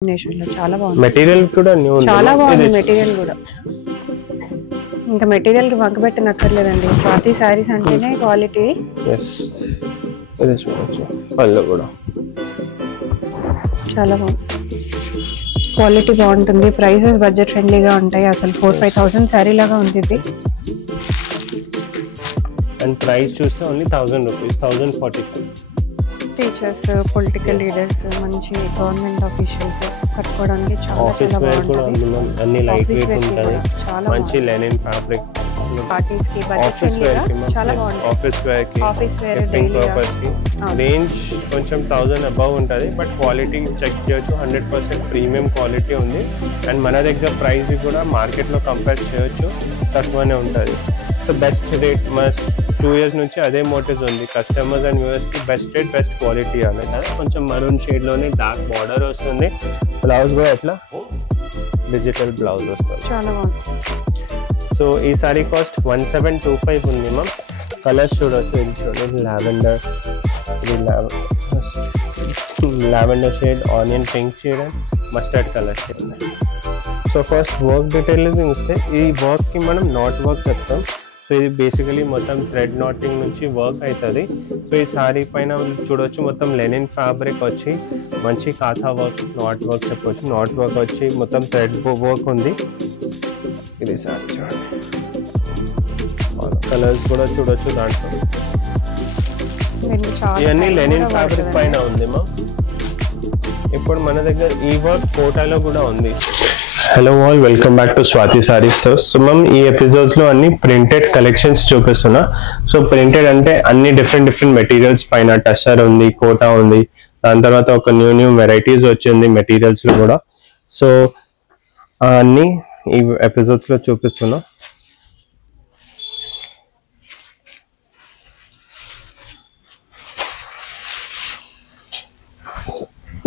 Combination లో చాలా బాగుంది. మెటీరియల్ కూడా న్యూ ఉంది. చాలా బాగుంది మెటీరియల్ కూడా. ఇంకా మెటీరియల్ కి వంక పెట్టనక్కర్లేదండి. స్వాతి సారీస్ అంటేనే క్వాలిటీ. ఎస్ ఇది చూడొచ్చు. పళ్ళు కూడా చాలా బాగుంది. క్వాలిటీ బాగుంటుంది. ప్రైసెస్ బడ్జెట్ ఫ్రెండ్లీగా ఉంటాయి. అసలు 4,000-5,000 శారీ లాగా ఉంది ఇది. అండ్ ప్రైస్ చూస్తే only 1,000 rupees, 1,045. Teachers, political leaders, మంచి గవర్నమెంట్ ఆఫీషియల్స్ కట్టుకోవడానికి చాలా ఆఫీస్ చాలా వేర్ కూడా బాగుంటుంది. అన్ని లైట్ ఆఫీస్ వెయిట్ వేర్ ఉంటుంది. చాలా మంచి లెనిన్ ఫ్యాబ్రిక్. పార్టీస్ కి బడ్జెట్ ఆఫీస్ వేర్ ఫ్రెండ్లీగా కి చాలా బాగుంటుంది. ఆఫీస్ వేర్ కి office wear gifting daily purpose కి రేంజ్ కొంచెం 1,000 అబవ్ ఉంటుంది. బట్ క్వాలిటీ చెక్ చేయొచ్చు. 100% ప్రీమియం క్వాలిటీ ఉంది. అండ్ మన దగ్గర ప్రైస్ కూడా మార్కెట్లో కంపేర్ చేయొచ్చు, తక్కువనే ఉంటుంది. సో బెస్ట్ రేట్ మన 2 years నుంచి అదే మోటివ్స్ ఉంది. కస్టమర్స్ అండ్ వ్యూవర్స్ కి బెస్ట్ రేట్ బెస్ట్ క్వాలిటీ అనే కదా. కొంచెం మరూన్ షేడ్ లోనే డార్క్ బార్డర్ వస్తుంది. బ్లౌజ్ కూడా ఎట్లా డిజిటల్ బ్లౌజ్ వస్తుంది. చాలా బాగుంది. సో ఈ సారీ కాస్ట్ 1725 ఉంది మ్యామ్. కలర్స్ చూడవచ్చు. ఇది చూడండి, లావెండర్, ఇది lavender shade, onion pink shade and mustard colour shade ఉన్నాయి. సో ఫస్ట్ వర్క్ డీటెయిల్స్ ఇస్తే ఈ వర్క్కి మనం నాట్ వర్క్ చెప్తాం. సో ఇది బేసికలీ మొత్తం థ్రెడ్ నాటింగ్ నుంచి వర్క్ అవుతుంది. సో ఈ సారీ పైన చూడవచ్చు మొత్తం లెనిన్ ఫ్యాబ్రిక్ వచ్చి మంచి కాథా వర్క్, నాట్ వర్క్ చెప్పవచ్చు. నాట్ వర్క్ వచ్చి మొత్తం థ్రెడ్ వర్క్ ఉంది. ఇది సారీ చూడండి. కలర్స్ కూడా చూడొచ్చు దాంట్లో. ఇవన్నీ లెనిన్ ఫ్యాబ్రిక్ పైన ఉంది మా. ఇప్పుడు మన దగ్గర ఈ వర్క్ కోటాలో కూడా ఉంది. Hello all, welcome back to Swathi Sari stores. So ma'am ఈ ఎపిసోడ్స్ లో అన్ని ప్రింటెడ్ కలెక్షన్స్ చూపిస్తున్నా. సో ప్రింటెడ్ అంటే అన్ని డిఫరెంట్ మెటీరియల్స్ పైన టస్సర్ ఉంది, కోటా ఉంది. దాని తర్వాత ఒక న్యూ వెరైటీస్ వచ్చింది మెటీరియల్స్ లో కూడా. సో అన్ని ఈ ఎపిసోడ్స్ లో చూపిస్తున్నా.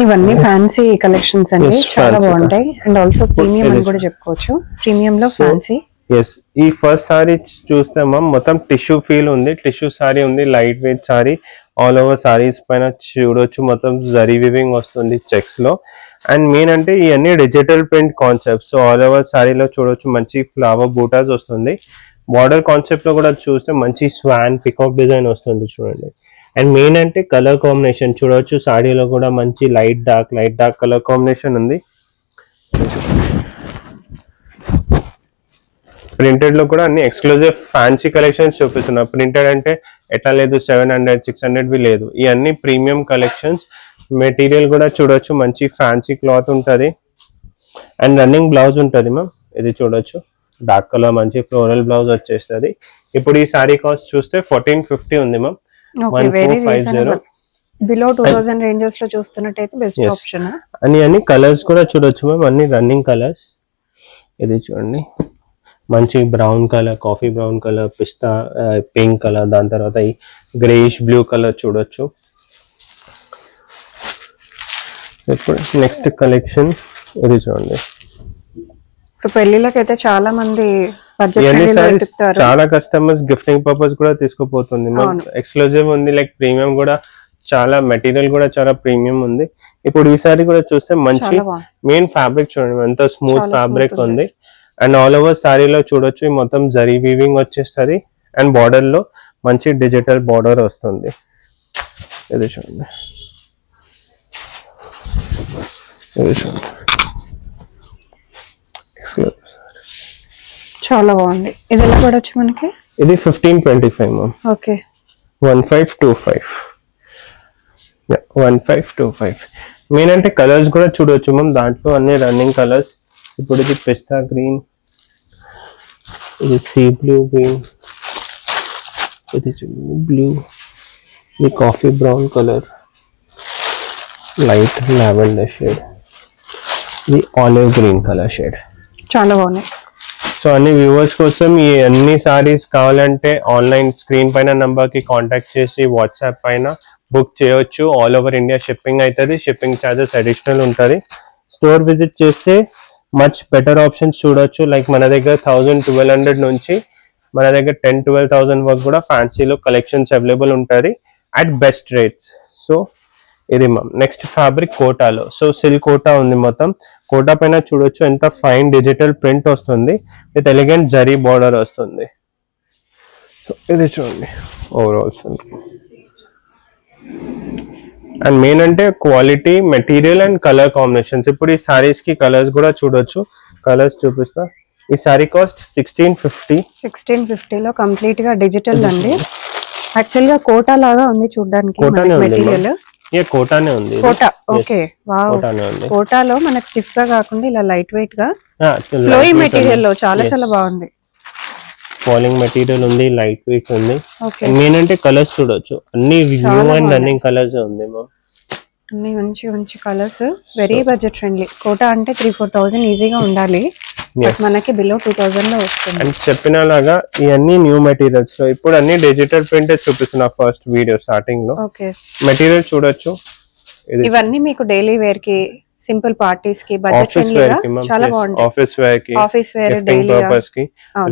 ఇవన్నీ ఫ్యాన్సీ కలెక్షన్స్ అండి. చాలా బాగుంటాయి. అండ్ ఆల్సో ప్రీమియం అని కూడా చెప్పుకోవచ్చు. ప్రీమియం లో ఫ్యాన్సీ. ఎస్, ఈ ఫస్ట్ సారీ చూస్తే మ్యామ్ మొత్తం టిష్యూ ఫీల్ ఉంది. టిష్యూ సారీ ఉంది, light weight sari. All over saris పైన చూడొచ్చు మొత్తం జరీ వీవింగ్ వస్తుంది చెక్స్ లో. అండ్ మెయిన్ అంటే ఇవన్నీ digital print concept. So all over సారీలో చూడొచ్చు మంచి ఫ్లవర్ బూటాస్ వస్తుంది. బార్డర్ కాన్సెప్ట్ లో కూడా చూస్తే మంచి స్వాన్ పికాక్ డిజైన్ వస్తుంది చూడండి. అండ్ మెయిన్ అంటే కలర్ కాంబినేషన్ చూడవచ్చు. సాడీలో కూడా మంచి లైట్ డార్క్ కలర్ కాంబినేషన్ ఉంది. ప్రింటెడ్ లో కూడా అన్ని ఎక్స్క్లూజివ్ ఫ్యాన్సీ కలెక్షన్స్ చూపిస్తున్నా. ప్రింటెడ్ అంటే ఎట్లా లేదు, 700-600 లేదు. ఇవన్నీ ప్రీమియం కలెక్షన్స్. మెటీరియల్ కూడా చూడొచ్చు మంచి ఫ్యాన్సీ క్లాత్ ఉంటుంది. అండ్ రన్నింగ్ బ్లౌజ్ ఉంటుంది మ్యామ్. ఇది చూడొచ్చు డార్క్ కలర్ మంచి ఫ్లోరల్ బ్లౌజ్ వచ్చేస్తుంది. ఇప్పుడు ఈ సారీ కాస్ట్ చూస్తే 1450 ఉంది మ్యామ్. 1450. బిలో 2000 రేంజెస్ లో చూస్తున్నట్టయితే బెస్ట్ ఆప్షన్. అన్ని కలర్స్ కూడా చూడొచ్చు మ్యామ్, అన్ని రన్నింగ్ కలర్స్. ఇది చూడండి మంచి brown colour, coffee brown colour, pista pink colour, దాని తర్వాత ఈ గ్రేయిష్ బ్లూ కలర్ చూడొచ్చు. ఇప్పుడు నెక్స్ట్ కలెక్షన్ ఇది చూడండి. ఇప్పుడు పెళ్లిళ్ళకైతే చాలా మంది చాలా కస్టమర్స్ గిఫ్టింగ్ పర్పస్ కూడా తీసుకుపోతుంది. ఎక్స్క్లూజివ్ ఉంది, లైక్ ప్రీమియం కూడా చాలా మెటీరియల్ కూడా చాలా ప్రీమియం ఉంది. ఇప్పుడు ఈ సారీ కూడా చూస్తే మంచి మెయిన్ ఫ్యాబ్రిక్ చూడండి ఎంత స్మూత్ ఫ్యాబ్రిక్ ఉంది. అండ్ ఆల్ ఓవర్ సారీలో చూడొచ్చు మొత్తం జరీ వీవింగ్ వచ్చేస్తుంది. అండ్ బార్డర్ లో మంచి డిజిటల్ బార్డర్ వస్తుంది. ఇది చూడండి, ఇది చూడండి చాలా బాగుంది. ఇది ఎలా పడొచ్చు మనకి? ఇది 1525 మ్యామ్. ఓకే, 1525. 1525. మెయిన్ అంటే కలర్స్ కూడా చూడొచ్చు మ్యామ్. దాంట్లో అన్ని రన్నింగ్ కలర్స్. ఇప్పుడు ఇది పిస్తా గ్రీన్, ఇది సీ బ్లూ గ్రీన్, ఇది బ్లూ, ఇది coffee brown colour, light lavender shade, ఇది ఆలివ్ గ్రీన్ కలర్ షేడ్. చాలా బాగున్నాయి. సో అన్ని వ్యూవర్స్ కోసం ఈ అన్ని సారీస్ కావాలంటే ఆన్లైన్ స్క్రీన్ పైన నంబర్ కి కాంటాక్ట్ చేసి వాట్సాప్ పైన బుక్ చేయొచ్చు. ఆల్ ఓవర్ ఇండియా షిప్పింగ్ అవుతుంది. షిప్పింగ్ ఛార్జెస్ అడిషనల్ ఉంటుంది. స్టోర్ విజిట్ చేస్తే మచ్ బెటర్ ఆప్షన్స్ చూడొచ్చు. లైక్ మన దగ్గర 1000-1200 నుంచి మన దగ్గర 10,000-12,000 వరకు కూడా ఫ్యాన్సీలో కలెక్షన్స్ అవైలబుల్ ఉంటుంది అట్ బెస్ట్ రేట్స్. సో ఇది నెక్స్ట్ ఫ్యాబ్రిక్ కోటాలో. సో సిల్క్ కోటా ఉంది, మొత్తం కోటా పైన చూడొచ్చు ఎంత ఫైన్ డిజిటల్ ప్రింట్ వస్తుంది విత్ ఎలిగెంట్ జరీ బార్డర్ వస్తుంది. సో ఇది చూడండి ఓవరాల్. అండ్ మెయిన్ అంటే quality, material and colour combinations. ఇప్పుడు ఈ సారీస్ కి కలర్స్ కూడా చూడొచ్చు, కలర్స్ చూపిస్తా. ఈ సారీ కాస్ట్ 1650. 1650 లో కంప్లీట్ గా డిజిటల్ అండి. యాక్చువల్ గా కోటా లాగా ఉంది చూడడానికి మెటీరియల్. కోటానే ఉంది, కోటా. Okay, wow. కోటాలో మనకి స్టిఫ్ గా కాకుండా ఇలా లైట్ వెయిట్ గా ఫ్లోయి మెటీరియల్ లో చాలా చాలా బాగుంది. ఫాలింగ్ మెటీరియల్ ఉంది, లైట్ వెయిట్ ఉంది. మెయిన్ అంటే కలర్స్ చూడొచ్చు, అన్ని న్యూ అండ్ రన్నింగ్ కలర్స్ ఉంది మ్యామ్. అన్ని మంచి మంచి కలర్స్, వెరీ బడ్జెట్ ఫ్రెండ్లీ. కోటా అంటే 3-4,000 ఈజీగా ఉండాలి, మనకి బిలో 2000 లో వస్తుంది. అండ్ చెప్పినలాగా ఇవన్నీ న్యూ మెటీరియల్స్ లో ఇప్పుడు అన్ని డిజిటల్ ప్రింట్ చూపిస్తున్నా ఫస్ట్ వీడియో స్టార్టింగ్ లో. ఓకే, మెటీరియల్ చూడొచ్చు. ఇవన్నీ మీకు డైలీ వేర్ కి, సింపుల్ పార్టీస్ కి, బడ్జెట్ ఫ్రెండ్లీగా చాలా బాగుంటాయి. ఆఫీస్ వేర్ కి, ఆఫీస్ వేర్, డైలీ పర్పస్ కి.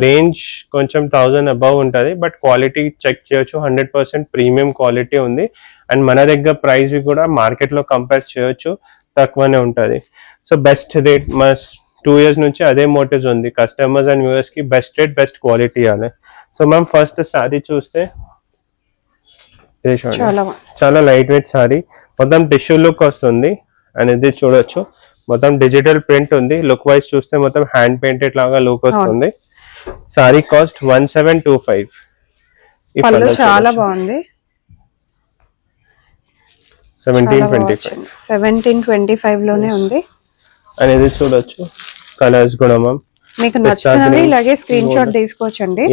రేంజ్ కొంచెం 1000 అబౌవ్ ఉంటది, బట్ క్వాలిటీ చెక్ చేయొచ్చు. 100% ప్రీమియం క్వాలిటీ ఉంది. అండ్ మన దగ్గర ప్రైస్ కూడా మార్కెట్ లో కంపేర్ చేయొచ్చు, తక్కువనే ఉంటది. సో బెస్ట్ రేట్, మా 2 years నుంచి అదే మోటివ్స్ ఉంది, కస్టమర్స్ అండ్ వ్యూవర్స్ కి బెస్ట్ రేట్, బెస్ట్ క్వాలిటీ ఇవ్వాలి. సో మ్యామ్ ఫస్ట్ సారీ చూస్తే చాలా లైట్ వెయిట్ సారీ, మొత్తం టిష్యూ లుక్ వస్తుంది. అండ్ ఇది చూడొచ్చు మొత్తం డిజిటల్ ప్రింట్ ఉంది. లుక్ వైజ్ చూస్తే మొత్తం హ్యాండ్ పెయింటెడ్ లాగా లుక్ వస్తుంది. Sorry cost 1725. చాలా బాగుంది. 1725 లోనే ఉంది. అనేది చూడొచ్చు కలర్స్ కూడా మ్యామ్. మీకు నచ్చినవి ఇలాగే స్క్రీన్ షాట్ తీసుకోవచ్చండి.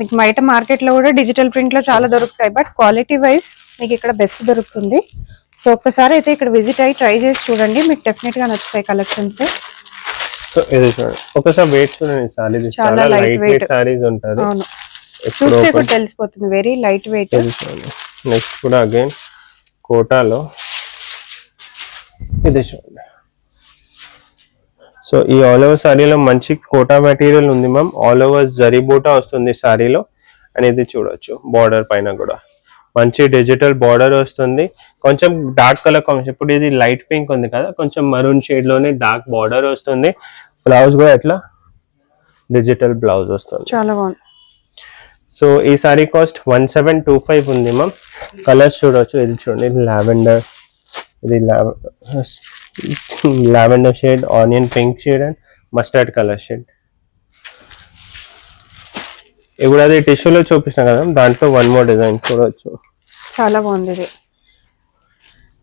మీకు బయట మార్కెట్ లో కూడా డిజిటల్ ప్రింట్ లో చాలా దొరుకుతాయి, బట్ క్వాలిటీ వైజ్ మీకు ఇక్కడ బెస్ట్ దొరుకుతుంది. సో ఒక్కసారి అయితే ఇక్కడ విజిట్ అయ్యి ట్రై చేసి చూడండి, మీకు డెఫినెట్ గా నచ్చుతాయి కలెక్షన్స్. సో ఇది చూడండి, ఒకసారి వెయిట్ చూడండి, సారీ చాలా లైట్ వెయిట్ సారీస్ ఉంటది. అవును, చూస్తే కూడా తెలిసిపోతుంది, వెరీ లైట్ వెయిట్. నెక్స్ట్ కూడా అగైన్ కోటాలో ఇది చూడండి. సో ఈ ఆల్ ఓవర్ సారీలో మంచి కోటా మెటీరియల్ ఉంది మ్యామ్. ఆల్ ఓవర్ జరీ బూటా వస్తుంది సారీలో. అనేది చూడొచ్చు, బార్డర్ పైన కూడా మంచి డిజిటల్ బార్డర్ వస్తుంది. కొంచెం డార్క్ కలర్ కాంబినేషన్, ఇప్పుడు ఇది లైట్ పింక్ ఉంది కదా, కొంచెం మరూన్ షేడ్ లోనే డార్క్ బార్డర్ వస్తుంది. బ్లౌజ్ కూడా ఎట్లా డిజిటల్ బ్లౌజ్ వస్తుంది, చాలా బాగుంది. సో ఈ సారీ కాస్ట్ 1725 ఉంది మ్యామ్. కలర్స్ చూడొచ్చు, ఇది చూడండి లావెండర్, ఇది lavender shade, onion pink shade and mustard colour shade. ఇప్పుడు అది టిష్యూలో చూపించిన కదా, దాంట్లో వన్ మోర్ డిజైన్ చూడొచ్చు, చాలా బాగుంది. ఇది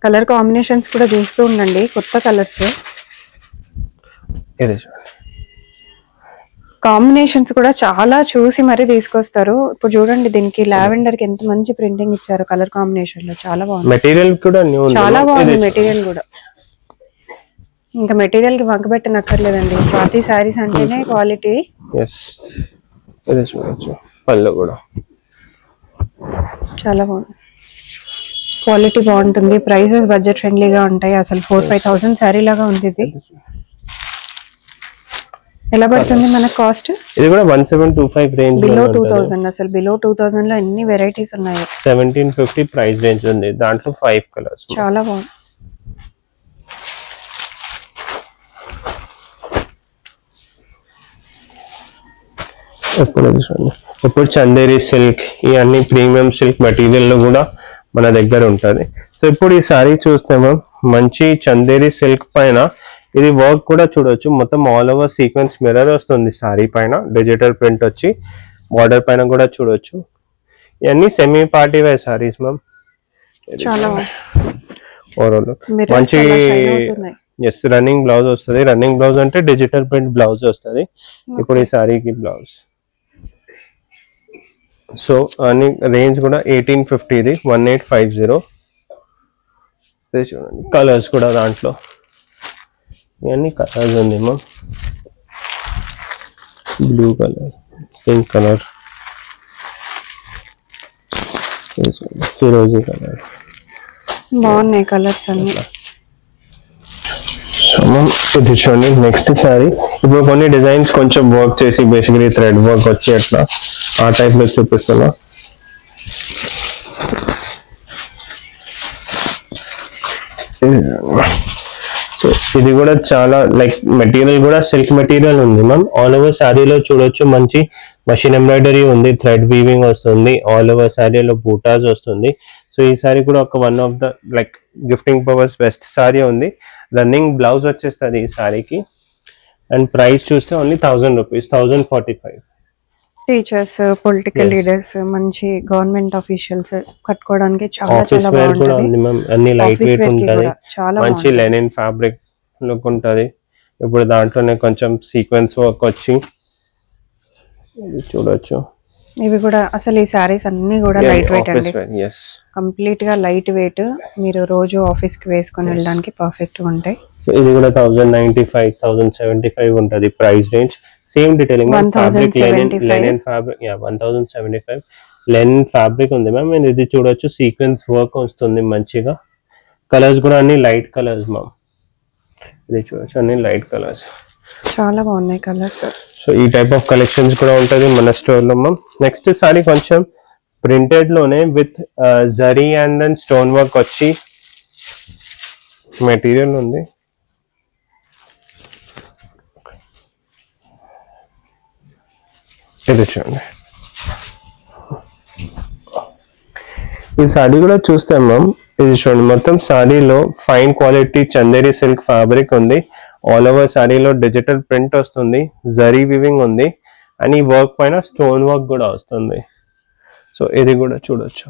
కలర్ కాంబినేషన్స్ కూడా చూస్తూ ఉండండి, కొత్త కలర్స్. ఇది చూడండి, కాంబినేషన్స్ కూడా చాలా చూసి మరీ తీసుకొస్తారు. ఇప్పుడు చూడండి, దీనికి లావెండర్ కి ఎంత మంచి ప్రింటింగ్ ఇచ్చారు కలర్ కాంబినేషన్ లో, చాలా బాగుంది. మెటీరియల్ కూడా న్యూ, చాలా బాగుంది మెటీరియల్ కూడా. ఇంకా మెటీరియల్ కి వంక పెట్టనక్కర్లేదండి, స్వాతి సారీస్ అంటేనే క్వాలిటీ. ఇది చూడొచ్చు, పళ్ళు కూడా చాలా బాగుంది, క్వాలిటీ బాగుంటుంది. ప్రైసెస్ బడ్జెట్ ఫ్రెండ్లీగా ఉంటాయి. అసలు 4-5,000 శారీ లాగా ఉంది. ఇది ఎలా పడుతుంది మనకు కాస్ట్? ఇది కూడా 1725 రేంజ్, బిలో 2000. అసలు బిలో 2000 లో ఎన్ని వెరైటీస్ ఉన్నాయి. 1750 ప్రైస్ రేంజ్ ఉంది, దాంట్లో 5 కలర్స్. చాలా బాగుంది. ఇప్పుడు చందేరి సిల్క్, ఇవన్నీ ప్రీమియం సిల్క్ మెటీరియల్ లో కూడా మన దగ్గర ఉంటుంది. సో ఇప్పుడు ఈ సారీ చూస్తే మ్యామ్, మంచి చందేరి సిల్క్ పైన ఇది వర్క్ కూడా చూడొచ్చు. మొత్తం ఆల్ ఓవర్ సీక్వెన్స్ మిర్రర్ వస్తుంది సారీ పైన, డిజిటల్ ప్రింట్ వచ్చి బార్డర్ పైన కూడా చూడొచ్చు. ఇవన్నీ semi party wear saris ma'am. మంచి రన్నింగ్ బ్లౌజ్ వస్తుంది. రన్నింగ్ బ్లౌజ్ అంటే డిజిటల్ ప్రింట్ బ్లౌజ్ వస్తుంది. ఇప్పుడు ఈ సారీకి బ్లౌజ్. సో అని రేంజ్ కూడా 1850, ఇది 1850. చూడండి కలర్స్ కూడా దాంట్లో ఇవన్నీ కలర్స్ ఉంది ma'am. Blue colour, pink colour, ferozi colour, బాగున్నాయి కలర్స్ అన్ని. ఇది చూడండి నెక్స్ట్ సారీ. ఇప్పుడు కొన్ని డిజైన్స్ కొంచెం వర్క్ చేసి బేసికలీ థ్రెడ్ వర్క్ వచ్చి అట్లా ఆ టైప్ లో చూపిస్తున్నా. సో ఇది కూడా చాలా లైక్ మెటీరియల్ కూడా సిల్క్ మెటీరియల్ ఉంది మ్యామ్. ఆల్ ఓవర్ శారీలో చూడొచ్చు మంచి మషిన్ ఎంబ్రాయిడరీ ఉంది, థ్రెడ్ వీవింగ్ వస్తుంది, ఆల్ ఓవర్ శారీలో బూటాస్ వస్తుంది. సో ఈ సారీ కూడా ఒక one of the like gifting purpose best sorry ఉంది. రన్నింగ్ బ్లౌజ్ వచ్చేస్తుంది ఈ సారీకి. అండ్ ప్రైస్ చూస్తే only 1000 rupees, 1045. Teachers, political leaders, మంచి గవర్నమెంట్ ఆఫీషియల్స్ కట్టుకోవడానికి చాలా ఆఫీస్ చాలా వేర్ కూడా ఉంది బాగుంటది. మ్యామ్. అన్ని లైట్ ఆఫీస్ వెయిట్ వేర్ కి ఉంటుంది, కూడా చాలా మంచి బాగుంటది. లెనిన్ ఫ్యాబ్రిక్ లుక్ ఉంటుంది. ఇప్పుడు దాంట్లోనే కొంచెం సీక్వెన్స్ వర్క్ వచ్చి ఇది చూడొచ్చు. ఇవి కూడా అసలు ఈ సారీస్ అన్ని కూడా లైట్ వెయిట్ ఆఫీస్ అండి, వేర్. ఎస్, కంప్లీట్ గా లైట్ వెయిట్. మీరు రోజు ఆఫీస్ కి వేసుకొని వెళ్ళడానికి పర్ఫెక్ట్ గా ఉంటాయి. ఇది కూడా 1095, 1075 ఉంటుంది price range. Same detailing fabric linen fabric. 1075 linen fabric ఉంది మ్యామ్. అండ్ ఇది చూడొచ్చు సీక్వెన్స్ వర్క్ వస్తుంది మంచిగా. కలర్స్ కూడా అన్ని లైట్ కలర్స్ మ్యామ్. ఇది చూడొచ్చు అన్ని లైట్ కలర్స్, చాలా బాగున్నాయి కలర్స్. సో ఈ టైప్ ఆఫ్ కలెక్షన్స్ కూడా ఉంటుంది మన స్టోర్ లో మ్యామ్. నెక్స్ట్ సారీ కొంచెం ప్రింటెడ్ లోనే with zari and then stone work వచ్చి మెటీరియల్ ఉంది. ఇది చూడండి, ఈ సారీ కూడా చూస్తే మ్యామ్ ఇది చూడండి మొత్తం సారీలో fine quality Chanderi silk fabric ఉంది. ఆల్ ఓవర్ సారీలో డిజిటల్ ప్రింట్ వస్తుంది, జరీ వివింగ్ ఉంది, అండ్ ఈ వర్క్ పైన స్టోన్ వర్క్ కూడా వస్తుంది. సో ఇది కూడా చూడొచ్చు,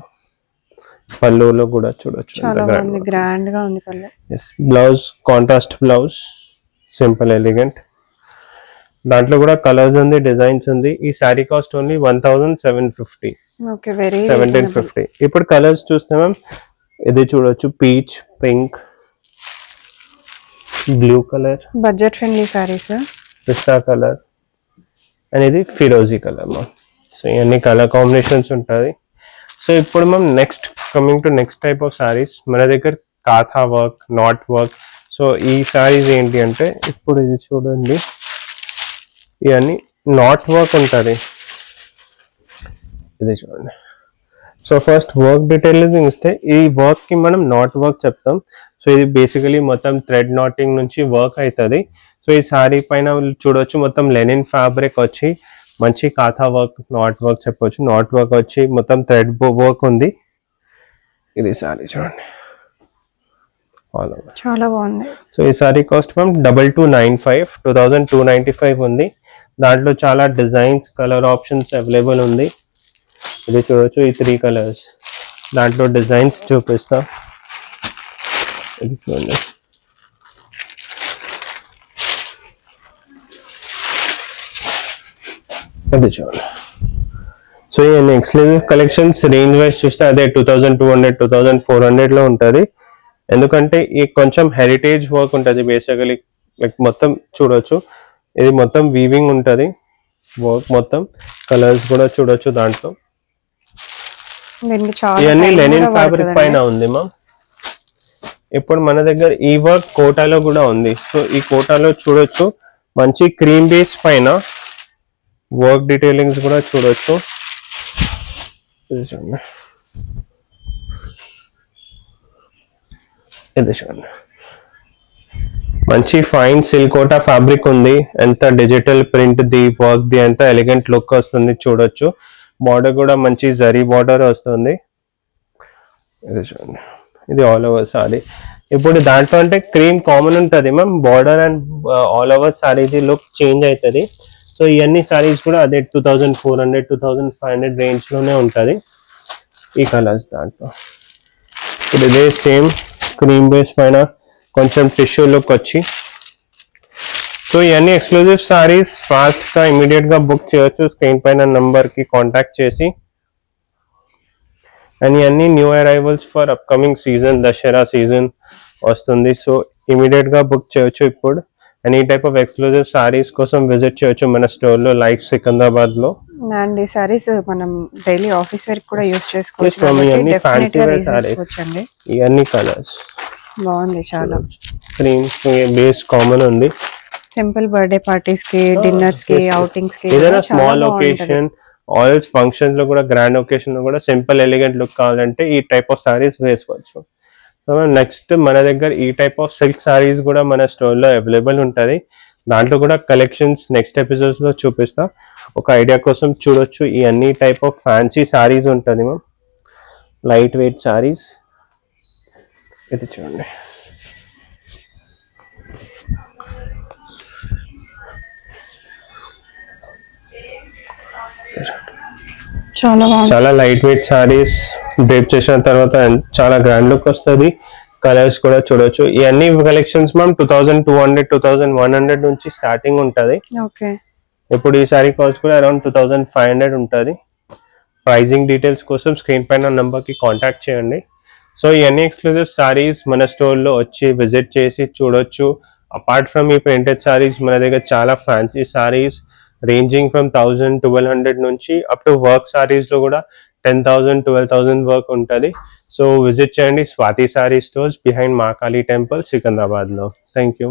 పళ్ళులో కూడా చూడొచ్చు. చాలా బాగుంది, గ్రాండ్ గా ఉంది పళ్ళు. Blouse contrast blouse, simple elegant. దాంట్లో కూడా కలర్స్ ఉంది, డిజైన్స్ ఉంది. ఈ sorry cost only 1750, okay, very 1750. ఇప్పుడు కలర్స్ చూస్తే మ్యామ్ ఇది చూడొచ్చు, peach, pink, blue colour, budget friendly saris, pista colour, and ఇది ఫిరోజీ కలర్ మ్యామ్. సో ఇవన్నీ కలర్ కాంబినేషన్స్ ఉంటుంది. సో ఇప్పుడు ma'am next coming to next type of saris మన దగ్గర kantha work, not work. So ఈ సారీస్ ఏంటి అంటే ఇప్పుడు ఇది చూడండి, ఇవన్నీ నాట్ వర్క్ ఉంటుంది. ఇది చూడండి. సో ఫస్ట్ వర్క్ డీటెయిల్స్ ఇస్తే ఈ వర్క్ కి మనం నాట్ వర్క్ చెప్తాం. సో ఇది బేసికలీ మొత్తం థ్రెడ్ నాటింగ్ నుంచి వర్క్ అవుతుంది. సో ఈ సారీ పైన చూడొచ్చు మొత్తం లెనిన్ ఫ్యాబ్రిక్ వచ్చి మంచి కాథా వర్క్, నాట్ వర్క్ చెప్పొచ్చు. నాట్ వర్క్ వచ్చి మొత్తం థ్రెడ్ వర్క్ ఉంది. ఇది సారీ చూడండి, చాలా బాగుంది. సో ఈ సారీ కాస్ట్ మ్యామ్ 2295, 2295 ఉంది. దాంట్లో చాలా డిజైన్స్, కలర్ ఆప్షన్స్ అవైలబుల్ ఉంది. ఇది చూడొచ్చు, ఈ 3 కలర్స్. దాంట్లో డిజైన్స్ చూపిస్తా. ఇది చూడండి, ఇది చూడండి. సో ఈ ఎక్స్క్లూజివ్ కలెక్షన్స్ రేంజ్ వైజ్ చూస్తే అదే 2200, 2400 లో ఉంటుంది. ఎందుకంటే ఈ కొంచెం హెరిటేజ్ వర్క్ ఉంటుంది బేసికలీ. లైక్ మొత్తం చూడొచ్చు, ఇది మొత్తం వీవింగ్ ఉంటుంది వర్క్ మొత్తం. కలర్స్ కూడా చూడొచ్చు దాంట్లో. ఇవన్నీ లెనిన్ ఫ్యాబ్రిక్ పైన ఉంది మ్యామ్. ఇప్పుడు మన దగ్గర ఈ వర్క్ కోటాలో కూడా ఉంది. సో ఈ కోటాలో చూడొచ్చు మంచి క్రీమ్ బేస్ పైన వర్క్ డీటెయిలింగ్స్ కూడా చూడొచ్చు. ఇది చూడండి, ఇది చూడండి, మంచి ఫైన్ సిల్కోటా ఫ్యాబ్రిక్ ఉంది. ఎంత digital print the work the ఎంత ఎలిగెంట్ లుక్ వస్తుంది చూడొచ్చు. బార్డర్ కూడా మంచి జరీ బార్డర్ వస్తుంది. ఇది చూడండి, ఇది ఆల్ ఓవర్ సారీ. ఇప్పుడు దాంట్లో అంటే క్రీమ్ కామన్ ఉంటుంది ma'am. Border and all over సారీది లుక్ చేంజ్ అవుతుంది. సో ఇవన్నీ సారీస్ కూడా అదే 2400, 2500 రేంజ్ లోనే ఉంటుంది ఈ కలర్స్. దాంట్లో ఇప్పుడు ఇదే సేమ్ క్రీమ్ బేస్ పైన కొంచెం టిష్యూ లుక్ వచ్చి. సో ఇవన్నీ ఎక్స్క్లూజివ్ సారీస్. ఫాస్ట్ గా ఇమీడియట్ గా బుక్ చేయొచ్చు స్క్రీన్ పైన నంబర్ కి కాంటాక్ట్ చేసి. అండ్ ఇవన్నీ new arrivals for upcoming season, Dasara season వస్తుంది. సో ఇమీడియట్ గా బుక్ చేయొచ్చు ఇప్పుడు. అండ్ ఈ టైప్ ఆఫ్ ఎక్స్క్లూజివ్ సారీస్ కోసం విజిట్ చేయొచ్చు మన స్టోర్ లో, లైక్ సికింద్రాబాద్ లో. అండ్ ఈ సారీస్ మనం డైలీ ఆఫీస్ వేర్ కూడా యూస్ చేసుకోవచ్చు. ఇవన్నీ ఫ్యాన్సీ వేర్ సారీస్, ఇవన్నీ కలర్స్ బాగుంది చాలా. క్రీమ్ బేస్ కామన్ ఉంది. సింపుల్ బర్త్డే పార్టీస్ కి, డిన్నర్స్ కి, అవుటింగ్స్ కి, ఏదైనా స్మాల్ ఒకేషన్ ఆల్ ఫంక్షన్స్ లో కూడా, గ్రాండ్ ఒకేషన్ లో కూడా సింపుల్ ఎలిగెంట్ లుక్ కావాలంటే ఈ టైప్ ఆఫ్ సారీస్ వేసుకోవచ్చు. సో నెక్స్ట్ మన దగ్గర ఈ టైప్ ఆఫ్ సిల్క్ సారీస్ కూడా మన స్టోర్లో అవైలబుల్ ఉంటుంది. దాంట్లో కూడా కలెక్షన్స్ నెక్స్ట్ ఎపిసోడ్స్లో చూపిస్తా. ఒక ఐడియా కోసం చూడొచ్చు. ఈ అన్ని టైప్ ఆఫ్ ఫ్యాన్సీ సారీస్ ఉంటుంది మ్యామ్, లైట్ వెయిట్ సారీస్. ఇది చూడండి, చాలా లైట్ వెయిట్ సారీస్. డ్రేప్ చేసిన తర్వాత చాలా గ్రాండ్ లుక్ వస్తుంది. కలర్స్ కూడా చూడొచ్చు. ఈ అన్ని కలెక్షన్స్ మ్యామ్ 2200 2100 నుంచి స్టార్టింగ్ ఉంటుంది. ఇప్పుడు ఈ సారీ కాస్ట్ కూడా అరౌండ్ 2500 ఉంటుంది. ప్రైజింగ్ డీటెయిల్స్ కోసం స్క్రీన్ పైన నంబర్కి కాంటాక్ట్ చేయండి. సో ఇవన్నీ ఎక్స్క్లూజివ్ సారీస్ మన స్టోర్లో వచ్చి విజిట్ చేసి చూడొచ్చు. అపార్ట్ ఫ్రమ్ ఈ ప్రింటెడ్ సారీస్ మన దగ్గర చాలా ఫ్యాన్సీ సారీస్ రేంజింగ్ ఫ్రమ్ 1000-1200 నుంచి అప్ టు వర్క్ సారీస్లో కూడా 10,000-12,000 వర్క్ ఉంటుంది. సో విజిట్ చేయండి Swathi Sari stores behind Mahakali temple సికింద్రాబాద్లో. Thank you.